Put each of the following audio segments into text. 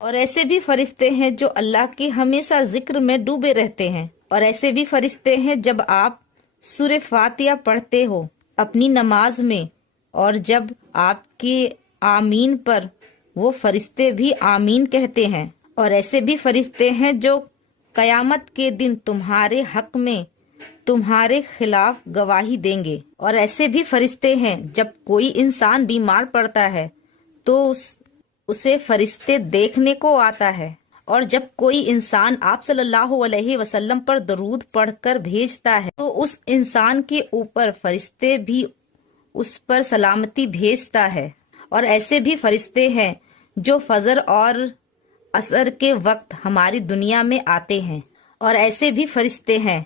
اور ایسے بھی فرشتے ہیں جو اللہ کے ہمیشہ ذکر میں ڈوبے رہتے ہیں، اور ایسے بھی فرشتے ہیں جب آپ سورہ فاتحہ پڑھتے ہو اپنی نماز میں، اور جب آپ کے آمین پر وہ فرشتے بھی آمین کہتے ہیں، اور ایسے بھی فرشتے ہیں جو قیامت کے دن تمہارے حق میں تمہارے خلاف گواہی دیں گے، اور ایسے بھی فرشتے ہیں جب کوئی انسان بیمار پڑتا ہے تو اسے فرشتے دیکھنے کو آتا ہے، اور جب کوئی انسان آپ صلی اللہ علیہ وسلم پر درود پڑھ کر بھیجتا ہے تو اس انسان کے اوپر فرشتے بھی اس پر سلامتی بھیجتا ہے، اور ایسے بھی فرشتے ہیں جو فجر اور عصر کے وقت ہماری دنیا میں آتے ہیں، اور ایسے بھی فرشتے ہیں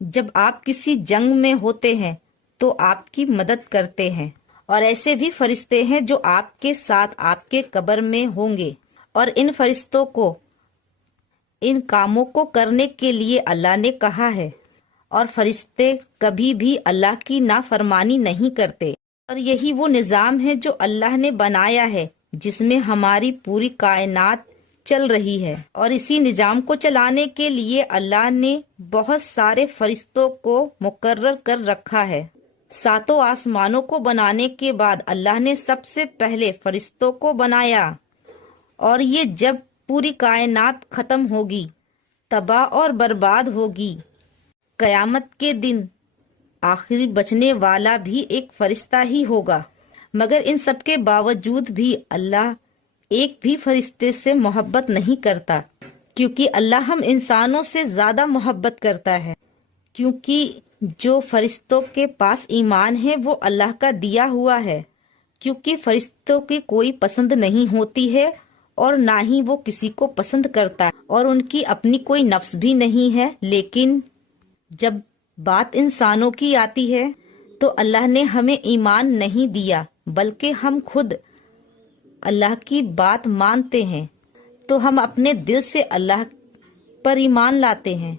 جب آپ کسی جنگ میں ہوتے ہیں تو آپ کی مدد کرتے ہیں، اور ایسے بھی فرشتے ہیں جو آپ کے ساتھ آپ کے قبر میں ہوں گے، اور ان فرشتوں کو ان کاموں کو کرنے کے لیے اللہ نے کہا ہے، اور فرشتے کبھی بھی اللہ کی نافرمانی نہیں کرتے، اور یہی وہ نظام ہے جو اللہ نے بنایا ہے جس میں ہماری پوری کائنات چل رہی ہے، اور اسی نظام کو چلانے کے لیے اللہ نے بہت سارے فرشتوں کو مقرر کر رکھا ہے۔ ساتوں آسمانوں کو بنانے کے بعد اللہ نے سب سے پہلے فرشتوں کو بنایا، اور یہ جب پوری کائنات ختم ہوگی، تباہ اور برباد ہوگی، قیامت کے دن آخری بچنے والا بھی ایک فرشتہ ہی ہوگا، مگر ان سب کے باوجود بھی اللہ ایک بھی فرشتے سے محبت نہیں کرتا، کیونکہ اللہ ہم انسانوں سے زیادہ محبت کرتا ہے، کیونکہ جو فرشتوں کے پاس ایمان ہے وہ اللہ کا دیا ہوا ہے، کیونکہ فرشتوں کی کوئی پسند نہیں ہوتی ہے اور نہ ہی وہ کسی کو پسند کرتا ہے، اور ان کی اپنی کوئی نفس بھی نہیں ہے، لیکن جب بات انسانوں کی آتی ہے تو اللہ نے ہمیں ایمان نہیں دیا، بلکہ ہم خود اللہ کی بات مانتے ہیں، تو ہم اپنے دل سے اللہ پر ایمان لاتے ہیں،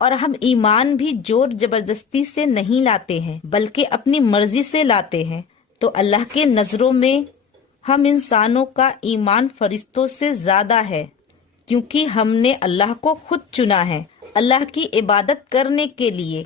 اور ہم ایمان بھی زور زبردستی سے نہیں لاتے ہیں بلکہ اپنی مرضی سے لاتے ہیں، تو اللہ کے نظروں میں ہم انسانوں کا ایمان فرشتوں سے زیادہ ہے، کیونکہ ہم نے اللہ کو خود چنا ہے اللہ کی عبادت کرنے کے لیے،